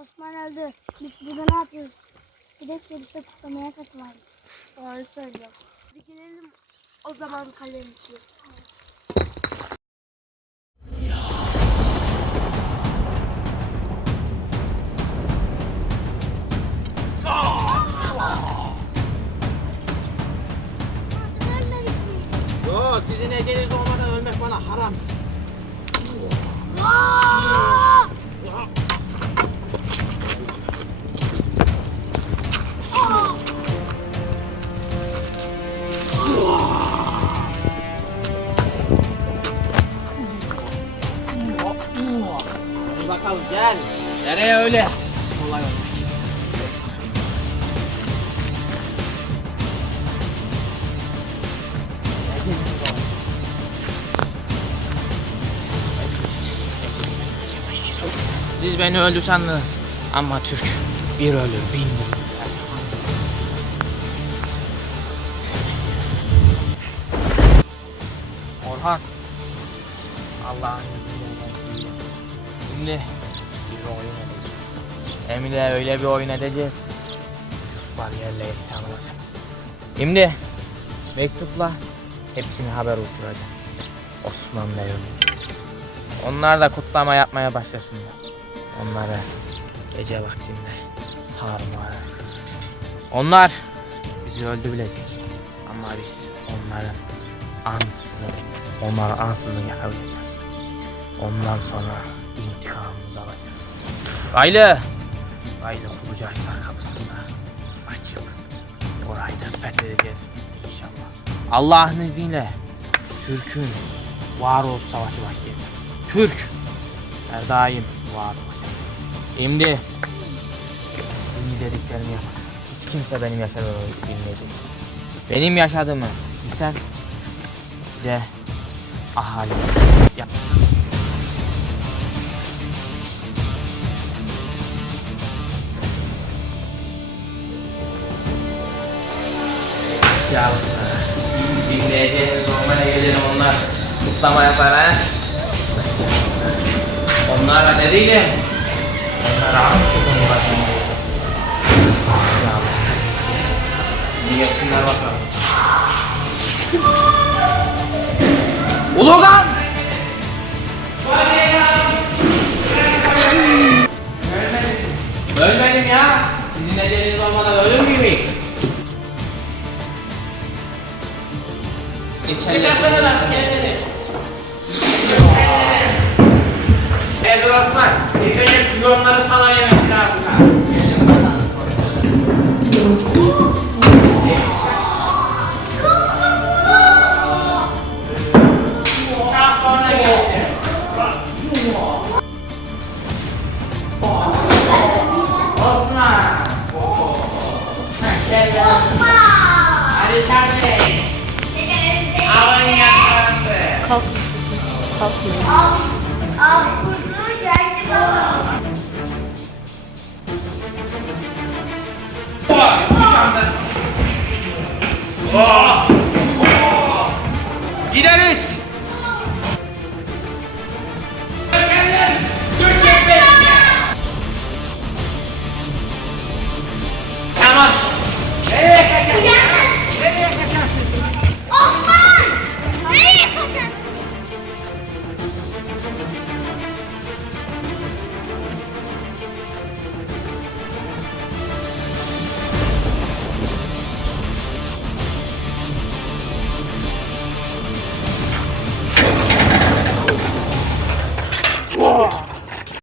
Osman öldü. Biz burada ne yapıyoruz? Gidip de biz de kutlamaya katılalım. Doğru söylüyor. Hadi gidelim o zaman kalem için. Sen ölmemiş miydin? Yo sizin eceliniz olmadan ölmek bana haram. Hadi bakalım gel. Nereye öyle? Kolay olmaz. Siz beni öldü sandınız. Ama Türk bir ölür bin ölür. Orhan. Allah'ın. Şimdi bir oyun edeceğiz. Hem de öyle bir oyun edeceğiz. Bariyerle efsane olacak. Şimdi mektupla hepsini haber uçuracağız. Osman Bey öldü. Onlar da kutlama yapmaya başlasınlar. Onları gece vaktinde tarumara. Onlar bizi öldü bilecek. Ama biz onların ansızın, onları ansızın yakalayacağız. Ondan sonra intikamımızı alacağız. Raylı! Raylı Kulucaylar kapısında açıp orayı da fethedeceğiz inşallah. Allah'ın izniyle Türk'ün varoluş savaşı başlayacak. Türk her daim var olacak. Şimdi iyi dediklerimi yap. Hiç kimse benim yaşadığımı bilmeyecek. Benim yaşadığımı bir de ahali yap. Ya dinleyeceğiniz olmaya gelin onlar kutlama yapar ha. Onlara ne değilim. Onlara ansızın vuracağım. Ya Bir gelsinler bakalım. Ulugan! Ölmedim ya. Sizin eceliniz olmadan ölür müyüm hiç? Geçerler. Ee Alın yakalandı. Al, al kurduğu geldi baba.